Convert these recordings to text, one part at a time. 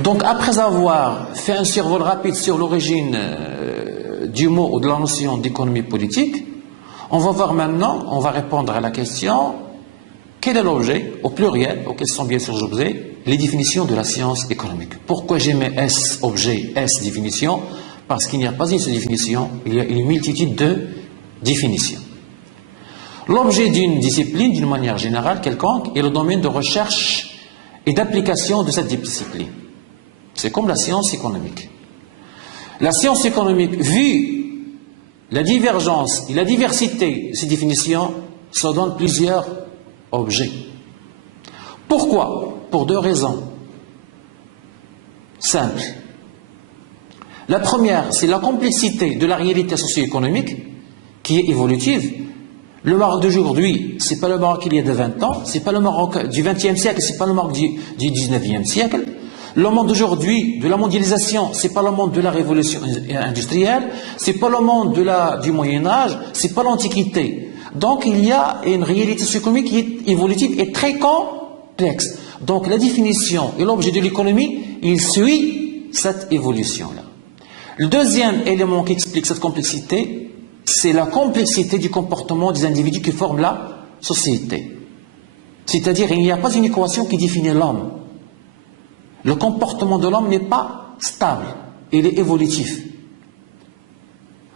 Donc, après avoir fait un survol rapide sur l'origine du mot ou de la notion d'économie politique, on va voir maintenant, on va répondre à la question, quel est l'objet, au pluriel, auquel sont bien sûr les objets, les définitions de la science économique. Pourquoi j'ai mis S objet, S définition? Parce qu'il n'y a pas une seule définition, il y a une multitude de définitions. L'objet d'une discipline, d'une manière générale, quelconque, est le domaine de recherche et d'application de cette discipline. C'est comme la science économique. La science économique, vu la divergence et la diversité de ces définitions, ça donne plusieurs objets. Pourquoi? Pour deux raisons simples. La première, c'est la complexité de la réalité socio-économique qui est évolutive. Le Maroc d'aujourd'hui, ce n'est pas le Maroc qu'il y a de 20 ans, ce n'est pas le Maroc du XXe siècle, ce n'est pas le Maroc du XIXe siècle. Le monde d'aujourd'hui, de la mondialisation, ce n'est pas le monde de la révolution industrielle, ce n'est pas le monde du Moyen-Âge, ce n'est pas l'Antiquité. Donc il y a une réalité socio-économique qui est évolutive et très complexe. Donc la définition et l'objet de l'économie, il suit cette évolution-là. Le deuxième élément qui explique cette complexité, c'est la complexité du comportement des individus qui forment la société. C'est-à-dire, il n'y a pas une équation qui définit l'homme. Le comportement de l'homme n'est pas stable, il est évolutif.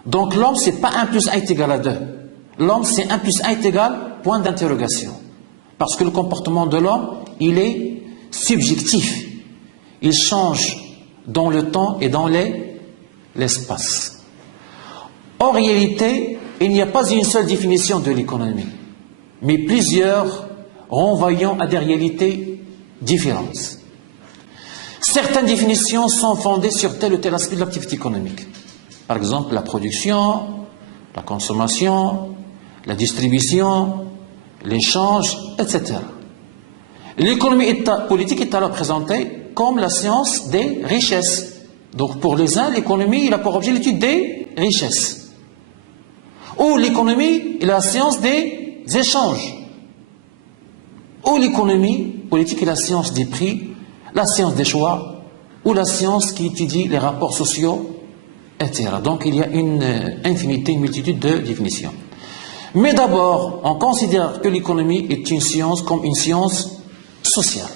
Donc l'homme, ce n'est pas 1 plus 1 est égal à 2. L'homme, c'est 1 plus 1 est égal, point d'interrogation. Parce que le comportement de l'homme, il est subjectif. Il change dans le temps et dans l'espace. En réalité, il n'y a pas une seule définition de l'économie, mais plusieurs renvoyant à des réalités différentes. Certaines définitions sont fondées sur tel ou tel aspect de l'activité économique. Par exemple, la production, la consommation, la distribution, l'échange, etc. L'économie politique est alors présentée comme la science des richesses. Donc pour les uns, l'économie il a pour objet l'étude des richesses. Ou l'économie est la science des échanges. Ou l'économie politique est la science des prix, la science des choix, ou la science qui étudie les rapports sociaux, etc. Donc il y a une infinité, une multitude de définitions. Mais d'abord, on considère que l'économie est une science comme une science sociale.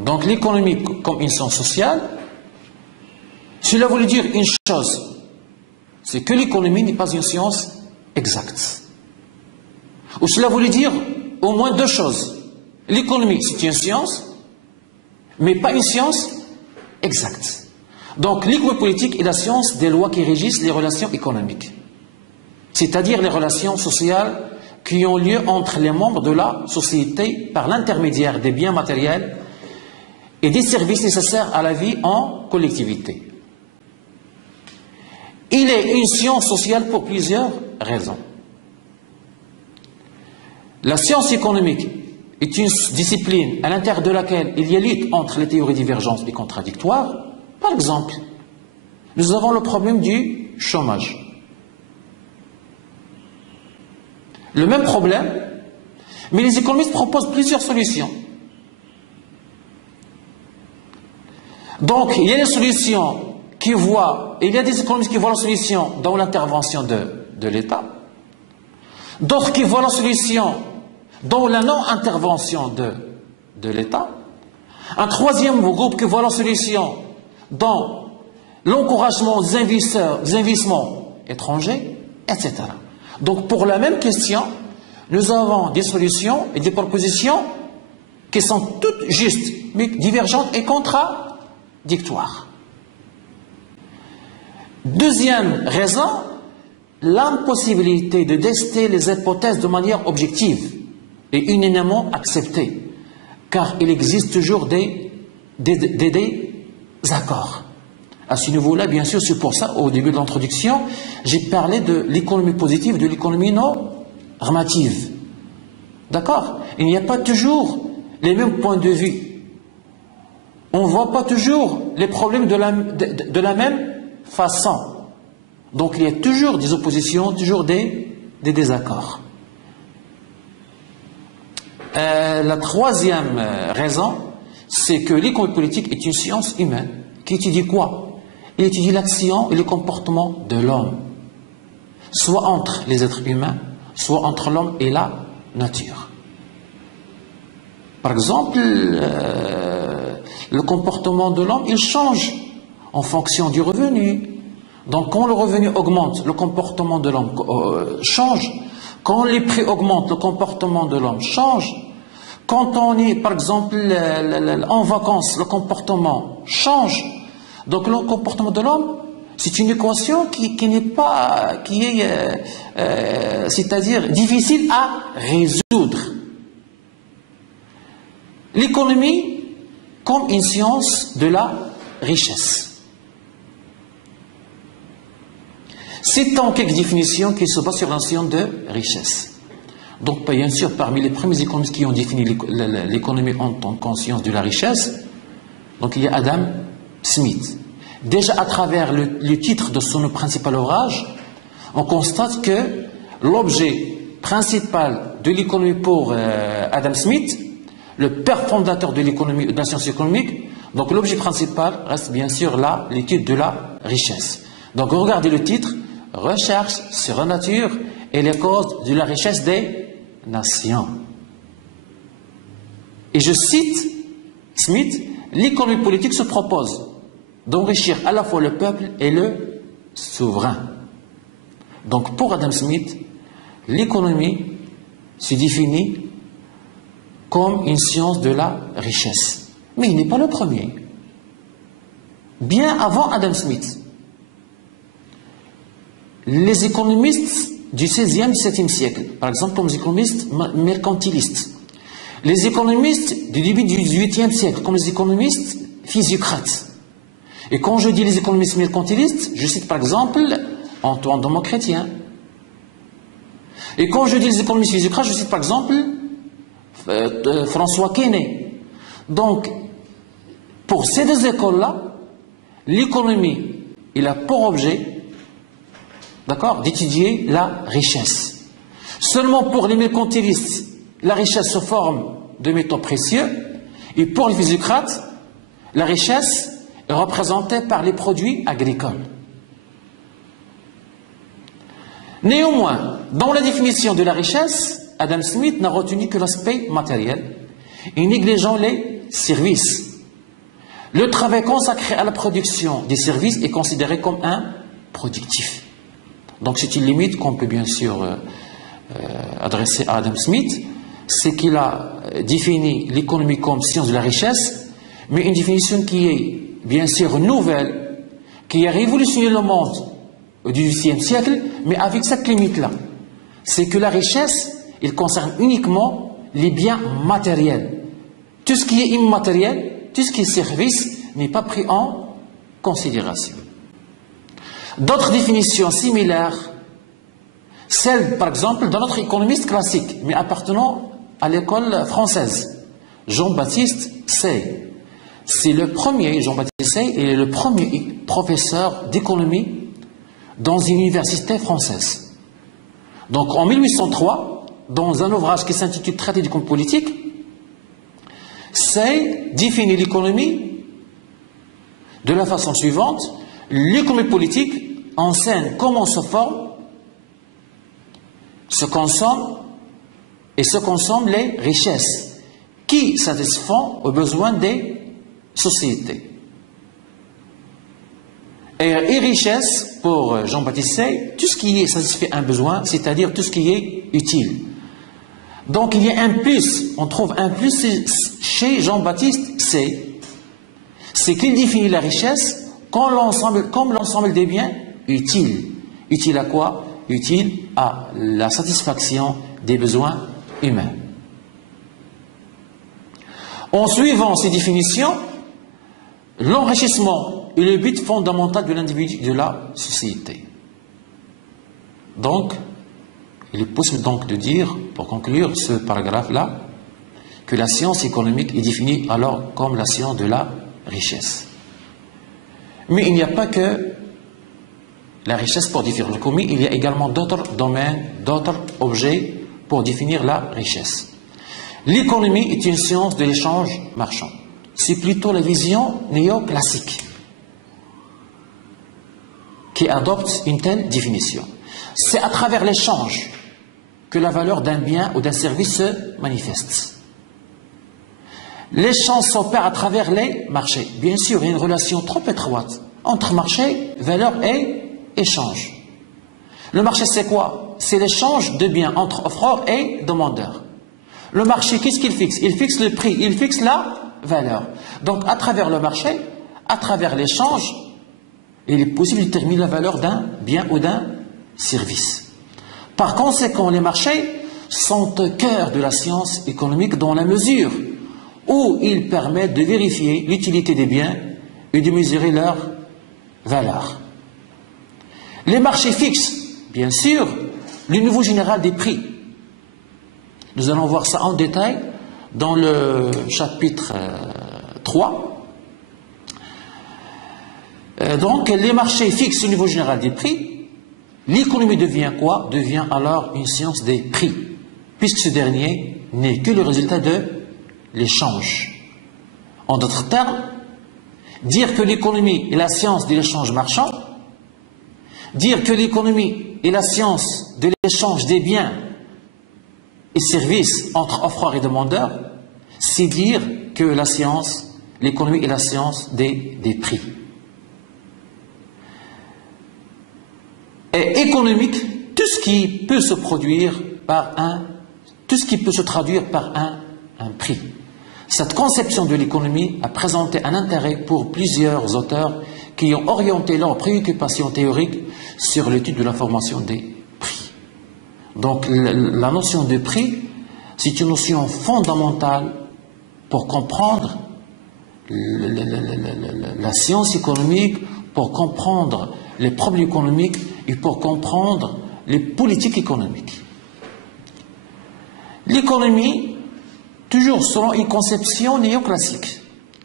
Donc l'économie comme une science sociale, cela voulait dire une chose, c'est que l'économie n'est pas une science exacte. Ou cela voulait dire au moins deux choses. L'économie, c'est une science, mais pas une science exacte. Donc l'économie politique est la science des lois qui régissent les relations économiques, c'est-à-dire les relations sociales qui ont lieu entre les membres de la société par l'intermédiaire des biens matériels et des services nécessaires à la vie en collectivité. Il est une science sociale pour plusieurs raisons. La science économique est une discipline à l'intérieur de laquelle il y a lutte entre les théories divergentes et contradictoires. Par exemple, nous avons le problème du chômage. Le même problème, mais les économistes proposent plusieurs solutions. Donc, il y a des solutions qui voient, il y a des économistes qui voient la solution dans l'intervention de l'État, d'autres qui voient la solution dans la non-intervention de l'État, un troisième groupe qui voit la solution dans l'encouragement des investissements étrangers, etc. Donc pour la même question, nous avons des solutions et des propositions qui sont toutes justes, mais divergentes et contradictoires. Deuxième raison, l'impossibilité de tester les hypothèses de manière objective et unanimement acceptée, car il existe toujours des accords. À ce niveau-là, bien sûr, c'est pour ça, au début de l'introduction, j'ai parlé de l'économie positive, de l'économie normative. D'accord? Il n'y a pas toujours les mêmes points de vue. On ne voit pas toujours les problèmes de la même façon. Donc il y a toujours des oppositions, toujours des désaccords. La troisième raison, c'est que l'économie politique est une science humaine qui étudie quoi? Elle étudie l'action et le comportement de l'homme, soit entre les êtres humains, soit entre l'homme et la nature. Par exemple, le comportement de l'homme, il change en fonction du revenu. Donc quand le revenu augmente, le comportement de l'homme change. Quand les prix augmentent, le comportement de l'homme change. Quand on est, par exemple, en vacances, le comportement change. Donc le comportement de l'homme, c'est une équation c'est-à-dire difficile à résoudre. L'économie comme une science de la richesse. C'est en quelques définitions qui se basent sur la notion de richesse. Donc, bien sûr, parmi les premiers économistes qui ont défini l'économie en tant que conscience de la richesse, donc il y a Adam Smith. Déjà à travers le titre de son principal ouvrage, on constate que l'objet principal de l'économie pour Adam Smith, le père fondateur de l'économie, de la science économique, donc l'objet principal reste bien sûr là l'étude de la richesse. Donc regardez le titre, recherche sur la nature et les causes de la richesse des nations. Et je cite Smith, l'économie politique se propose d'enrichir à la fois le peuple et le souverain. Donc pour Adam Smith, l'économie se définit comme une science de la richesse. Mais il n'est pas le premier. Bien avant Adam Smith, les économistes du XVIe, XVIIe siècle, par exemple comme les économistes mercantilistes, les économistes du début du XVIIIe siècle, comme les économistes physiocrates. Et quand je dis les économistes mercantilistes, je cite par exemple Antoine Domon-Chrétien. Et quand je dis les économistes physiocrates, je cite par exemple François Quesnay. Donc, pour ces deux écoles-là, l'économie, il a pour objet, d'accord, d'étudier la richesse. Seulement pour les mercantilistes, la richesse se forme de métaux précieux, et pour les physiocrates, la richesse est représentée par les produits agricoles. Néanmoins, dans la définition de la richesse, Adam Smith n'a retenu que l'aspect matériel et négligeant les services. Le travail consacré à la production des services est considéré comme improductif. Donc c'est une limite qu'on peut bien sûr adresser à Adam Smith, c'est qu'il a défini l'économie comme science de la richesse, mais une définition qui est bien sûr nouvelle, qui a révolutionné le monde au XVIIIe siècle, mais avec cette limite-là. C'est que la richesse, il concerne uniquement les biens matériels. Tout ce qui est immatériel, tout ce qui est service, n'est pas pris en considération. D'autres définitions similaires, celles par exemple d'un autre économiste classique, mais appartenant à l'école française, Jean-Baptiste Say. C'est le premier, Jean-Baptiste Say, il est le premier professeur d'économie dans une université française. Donc en 1803, dans un ouvrage qui s'intitule Traité d'économie politique, Say définit l'économie de la façon suivante. L'économie politique enseigne comment se forment, se consomment et se consomment les richesses qui satisfont aux besoins des sociétés. Et richesse, pour Jean-Baptiste Say, tout ce qui satisfait un besoin, c'est-à-dire tout ce qui est utile. Donc il y a un plus, on trouve un plus chez Jean-Baptiste Say. C'est qu'il définit la richesse comme l'ensemble des biens utiles. Utile à quoi? Utile à la satisfaction des besoins humains. En suivant ces définitions, l'enrichissement est le but fondamental de l'individu, de la société. Donc, il est possible donc de dire, pour conclure ce paragraphe-là, que la science économique est définie alors comme la science de la richesse. Mais il n'y a pas que la richesse pour définir l'économie, il y a également d'autres domaines, d'autres objets pour définir la richesse. L'économie est une science de l'échange marchand. c'est plutôt la vision néoclassique qui adopte une telle définition. C'est à travers l'échange que la valeur d'un bien ou d'un service se manifeste. L'échange s'opère à travers les marchés. Bien sûr, il y a une relation trop étroite entre marché, valeur et échange. Le marché, c'est quoi? C'est l'échange de biens entre offreurs et demandeurs. Le marché, qu'est-ce qu'il fixe? Il fixe le prix, il fixe la valeur. Donc, à travers le marché, à travers l'échange, il est possible de déterminer la valeur d'un bien ou d'un service. Par conséquent, les marchés sont au cœur de la science économique dans la mesure où ils permettent de vérifier l'utilité des biens et de mesurer leur valeur. Les marchés fixent, bien sûr, le niveau général des prix. Nous allons voir ça en détail dans le chapitre 3. Donc, les marchés fixent le niveau général des prix. L'économie devient quoi? Devient alors une science des prix, puisque ce dernier n'est que le résultat de l'échange. En d'autres termes, dire que l'économie est la science de l'échange marchand, dire que l'économie est la science de l'échange des biens et services entre offreurs et demandeurs, c'est dire que la science, l'économie est la science des prix. Et économique, tout ce qui peut se produire par tout ce qui peut se traduire par un prix. Cette conception de l'économie a présenté un intérêt pour plusieurs auteurs qui ont orienté leurs préoccupations théoriques sur l'étude de la formation des prix. Donc la notion de prix, c'est une notion fondamentale pour comprendre la science économique, pour comprendre les problèmes économiques et pour comprendre les politiques économiques. L'économie, toujours selon une conception néoclassique,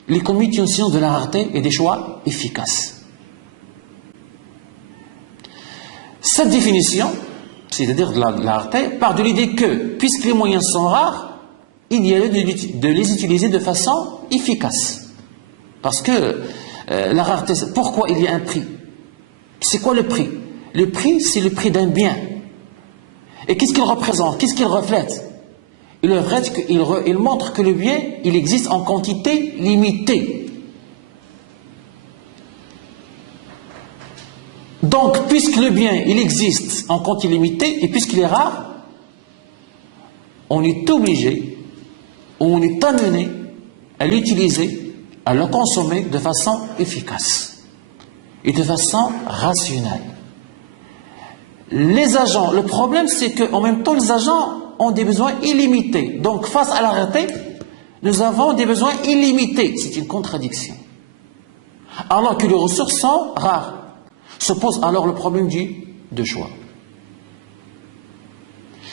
l'économie est une science de la rareté et des choix efficaces. Cette définition, c'est-à-dire de la rareté, part de l'idée que, puisque les moyens sont rares, il y a lieu de les utiliser de façon efficace. Parce que la rareté, pourquoi il y a un prix? C'est quoi le prix? Le prix, c'est le prix d'un bien. Et qu'est-ce qu'il représente? Qu'est-ce qu'il reflète? Il montre que le bien, il existe en quantité limitée. Donc, puisque le bien, il existe en quantité limitée, et puisqu'il est rare, on est obligé, on est amené à l'utiliser, à le consommer de façon efficace et de façon rationnelle. Les agents, le problème c'est qu'en même temps les agents ont des besoins illimités. Donc face à la rareté, nous avons des besoins illimités. C'est une contradiction. Alors que les ressources sont rares. Se pose alors le problème de choix.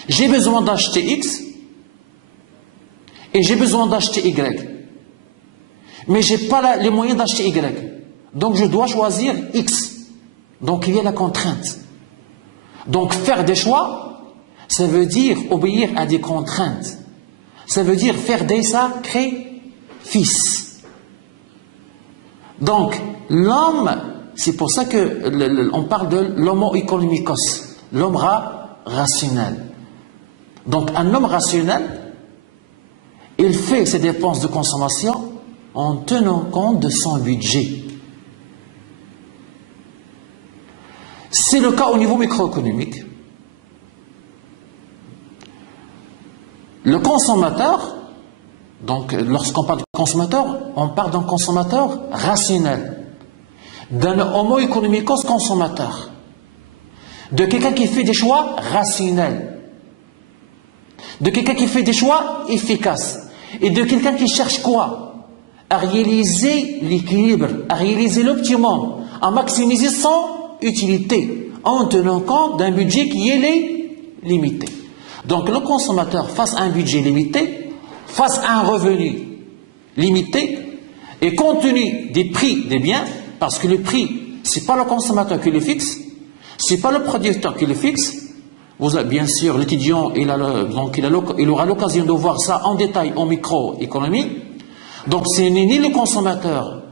J'ai besoin d'acheter X et j'ai besoin d'acheter Y. Mais je n'ai pas les moyens d'acheter Y. Donc je dois choisir X. Donc il y a la contrainte. Donc faire des choix, ça veut dire obéir à des contraintes. Ça veut dire faire des sacrifices. Donc l'homme, c'est pour ça qu'on parle de l'homo economicos, l'homme rationnel. Donc un homme rationnel, il fait ses dépenses de consommation en tenant compte de son budget. C'est le cas au niveau microéconomique. Le consommateur, donc lorsqu'on parle de consommateur, on parle d'un consommateur rationnel, d'un homo economicos consommateur, de quelqu'un qui fait des choix rationnels, de quelqu'un qui fait des choix efficaces, et de quelqu'un qui cherche quoi? À réaliser l'équilibre, à réaliser l'optimum, à maximiser son utilité, en tenant compte d'un budget qui est limité. Donc le consommateur, face à un budget limité, face à un revenu limité, et compte tenu des prix des biens, parce que le prix, ce n'est pas le consommateur qui le fixe, ce n'est pas le producteur qui le fixe. Vous avez, bien sûr, l'étudiant, il aura l'occasion de voir ça en détail en microéconomie. Donc ce n'est ni le consommateur,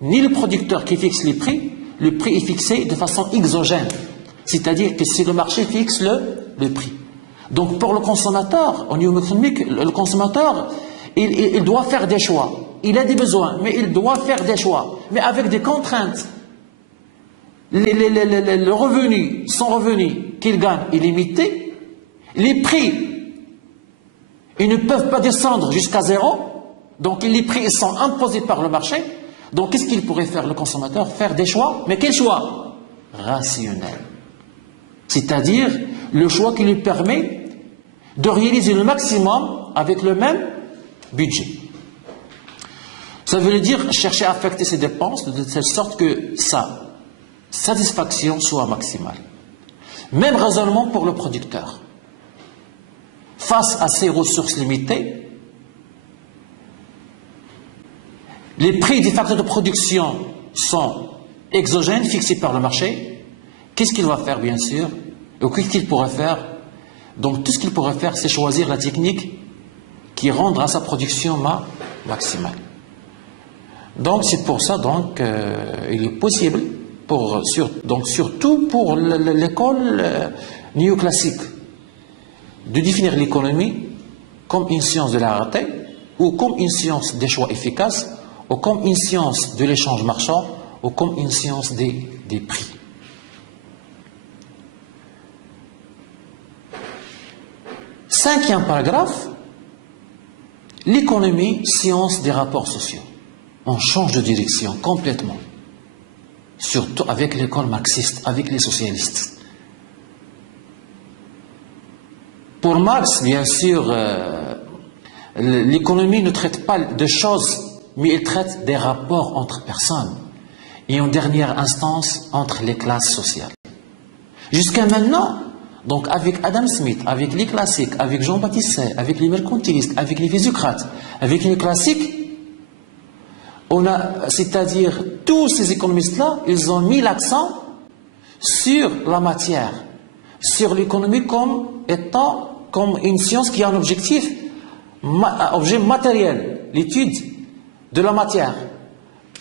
ni le producteur qui fixe les prix. Le prix est fixé de façon exogène. C'est-à-dire que c'est le marché qui fixe le prix. Donc pour le consommateur, au niveau économique, le consommateur, il doit faire des choix. Il a des besoins, mais il doit faire des choix. Mais avec des contraintes. Le revenu, son revenu qu'il gagne est limité. Les prix, ils ne peuvent pas descendre jusqu'à zéro. Donc les prix sont imposés par le marché. Donc qu'est-ce qu'il pourrait faire le consommateur? Faire des choix. Mais quel choix? Rationnel. C'est-à-dire le choix qui lui permet de réaliser le maximum avec le même budget. Ça veut dire chercher à affecter ses dépenses de telle sorte que sa satisfaction soit maximale. Même raisonnement pour le producteur. Face à ses ressources limitées, les prix des facteurs de production sont exogènes, fixés par le marché. Qu'est-ce qu'il va faire, bien sûr? Et qu'est-ce qu'il pourrait faire? Donc, tout ce qu'il pourrait faire, c'est choisir la technique qui rendra sa production maximale. Donc, c'est pour ça il est possible, surtout pour l'école néoclassique, de définir l'économie comme une science de la rareté, ou comme une science des choix efficaces, ou comme une science de l'échange marchand, ou comme une science des prix. Cinquième paragraphe, l'économie, science des rapports sociaux. On change de direction complètement, surtout avec l'école marxiste, avec les socialistes. Pour Marx, bien sûr, l'économie ne traite pas de choses, mais elle traite des rapports entre personnes et en dernière instance entre les classes sociales. Jusqu'à maintenant, donc avec Adam Smith, avec les classiques, avec Jean-Baptiste Say, avec les mercantilistes, avec les physiocrates, avec les classiques, c'est-à-dire tous ces économistes-là, ils ont mis l'accent sur la matière, sur l'économie comme une science qui a un objectif, objet matériel, l'étude de la matière.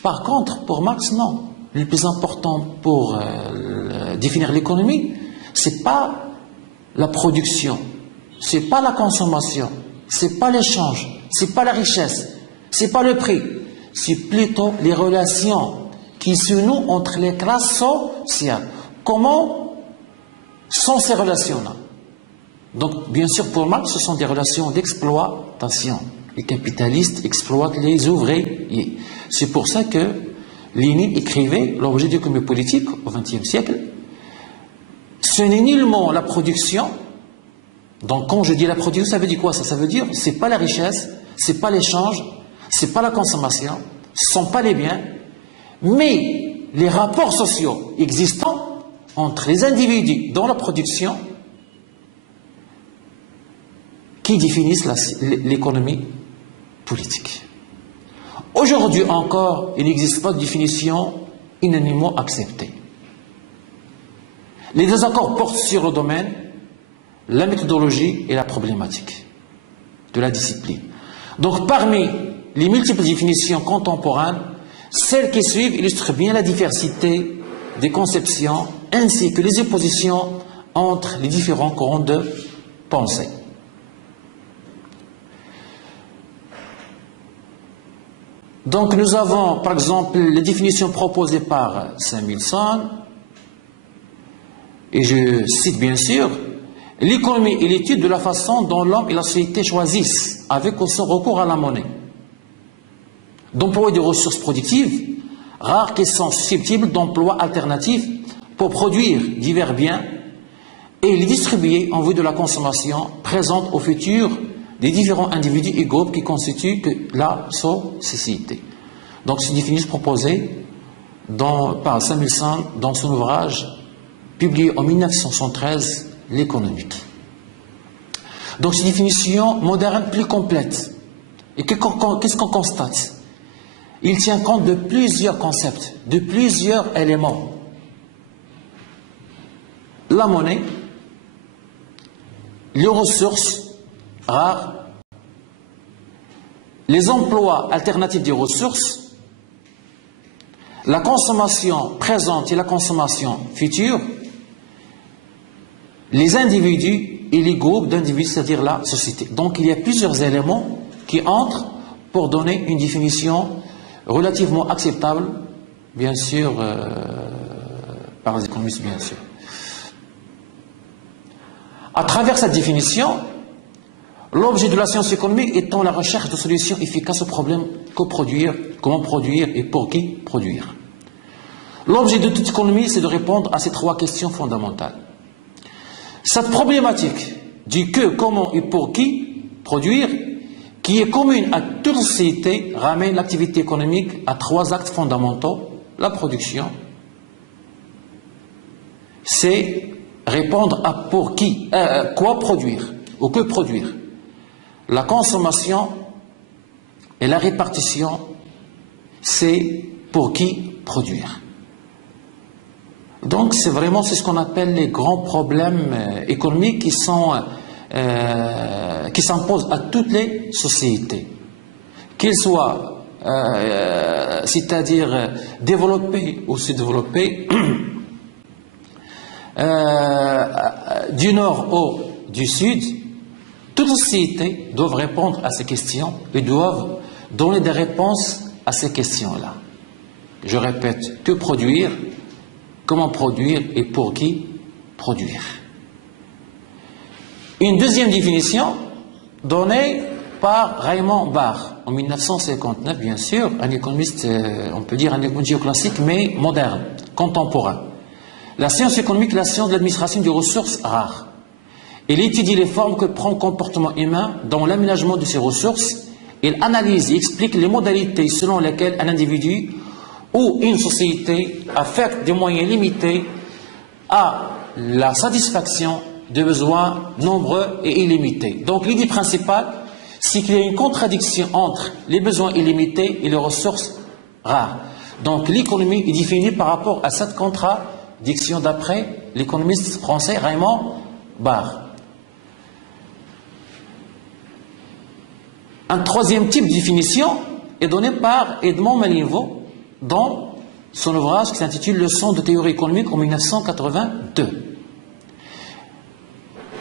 Par contre, pour Marx, non. Le plus important pour définir l'économie, c'est pas la production, c'est pas la consommation, c'est pas l'échange, c'est pas la richesse, c'est pas le prix, c'est plutôt les relations qui se nouent entre les classes sociales. Comment sont ces relations-là? Donc, bien sûr, pour Marx, ce sont des relations d'exploitation. Les capitalistes exploitent les ouvriers. C'est pour ça que Lénine écrivait l'objet de l'économie politique au XXe siècle. Ce n'est nullement la production. Donc, quand je dis la production, ça veut dire quoi? Ça veut dire, c'est pas la richesse, c'est pas l'échange, c'est pas la consommation, ce sont pas les biens, mais les rapports sociaux existants entre les individus dans la production qui définissent l'économie politique. Aujourd'hui encore, il n'existe pas de définition unanimement acceptée. Les désaccords portent sur le domaine, la méthodologie et la problématique de la discipline. Donc, parmi les multiples définitions contemporaines, celles qui suivent illustrent bien la diversité des conceptions ainsi que les oppositions entre les différents courants de pensée. Donc nous avons par exemple les définitions proposées par Samuelson, et je cite bien sûr, l'économie est l'étude de la façon dont l'homme et la société choisissent, avec aussi recours à la monnaie, d'employer des ressources productives, rares qui sont susceptibles d'emplois alternatifs pour produire divers biens et les distribuer en vue de la consommation présente au futur des différents individus et groupes qui constituent la société. Donc, c'est une définition proposée par Samuelson dans son ouvrage publié en 1973, L'économique. Donc, c'est une définition moderne plus complète. Et qu'est-ce qu'on constate? Il tient compte de plusieurs concepts, de plusieurs éléments. La monnaie, les ressources rares, les emplois alternatifs des ressources, la consommation présente et la consommation future, les individus et les groupes d'individus, c'est-à-dire la société. Donc il y a plusieurs éléments qui entrent pour donner une définition relativement acceptable, bien sûr, par les économistes, bien sûr. À travers cette définition, l'objet de la science économique étant la recherche de solutions efficaces aux problèmes que produire, comment produire et pour qui produire. L'objet de toute économie, c'est de répondre à ces trois questions fondamentales. Cette problématique du que, comment et pour qui produire, qui est commune à toute société, ramène l'activité économique à trois actes fondamentaux. La production, c'est répondre à pour qui, quoi produire ou que produire. La consommation et la répartition, c'est pour qui produire. Donc c'est vraiment ce qu'on appelle les grands problèmes économiques qui s'imposent à toutes les sociétés, qu'ils soient c'est-à-dire développés ou sous-développés, du nord au du sud. Toutes les sociétés doivent répondre à ces questions et doivent donner des réponses à ces questions-là. Je répète, que produire, comment produire et pour qui produire. Une deuxième définition donnée par Raymond Barre en 1959, bien sûr, un économiste, on peut dire un économiste géoclassique, mais moderne, contemporain. La science économique est la science de l'administration des ressources rares. Elle étudie les formes que prend le comportement humain dans l'aménagement de ces ressources. Elle analyse et explique les modalités selon lesquelles un individu ou une société affecte des moyens limités à la satisfaction de besoins nombreux et illimités. Donc l'idée principale, c'est qu'il y a une contradiction entre les besoins illimités et les ressources rares. Donc l'économie est définie par rapport à cette contradiction d'après l'économiste français Raymond Barre. Un troisième type de définition est donné par Edmond Malraux dans son ouvrage qui s'intitule Leçons de théorie économique en 1982.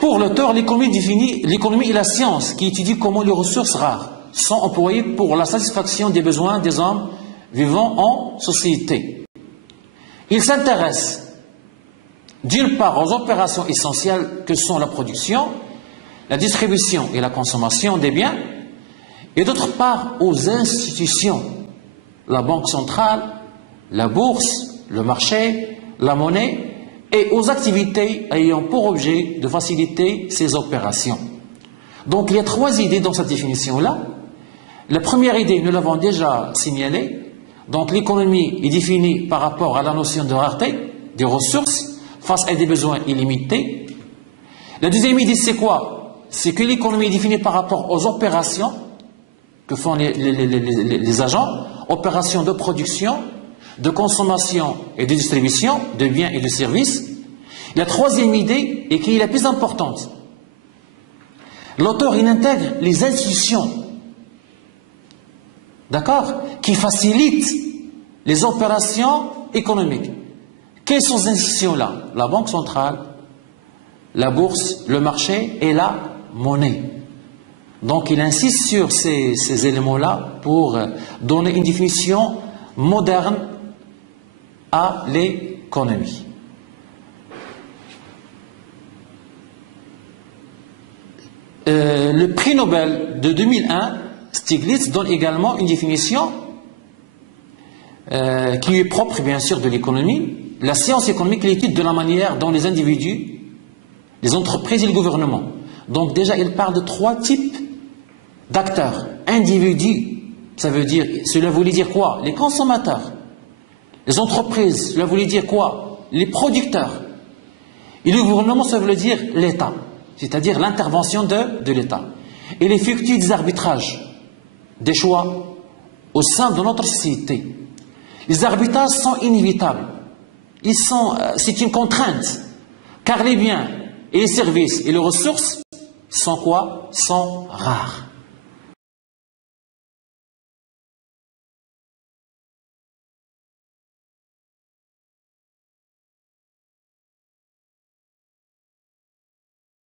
Pour l'auteur, l'économie est la science qui étudie comment les ressources rares sont employées pour la satisfaction des besoins des hommes vivant en société. Il s'intéresse d'une part aux opérations essentielles que sont la production, la distribution et la consommation des biens, et d'autre part aux institutions, la banque centrale, la bourse, le marché, la monnaie, et aux activités ayant pour objet de faciliter ces opérations. Donc il y a trois idées dans cette définition-là. La première idée, nous l'avons déjà signalée, donc l'économie est définie par rapport à la notion de rareté des ressources face à des besoins illimités. La deuxième idée, c'est quoi? C'est que l'économie est définie par rapport aux opérations que font les agents, opérations de production, de consommation et de distribution de biens et de services. La troisième idée, et qui est la plus importante, l'auteur il intègre les institutions, d'accord, qui facilitent les opérations économiques. Quelles sont ces institutions-là? La banque centrale, la bourse, le marché et la monnaie. Donc il insiste sur ces éléments-là pour donner une définition moderne à l'économie. Le prix Nobel de 2001, Stiglitz, donne également une définition qui est propre bien sûr de l'économie. La science économique est l'étude de la manière dont les individus, les entreprises et le gouvernement. Donc déjà il parle de trois types d'acteurs. Individus, cela voulait dire quoi? Les consommateurs. Les entreprises, cela voulait dire quoi? Les producteurs. Et le gouvernement, ça veut dire l'État, c'est-à-dire l'intervention de l'État. Il effectue des arbitrages, des choix au sein de notre société. Les arbitrages sont inévitables. C'est une contrainte, car les biens et les services et les ressources sont quoi? Sont rares.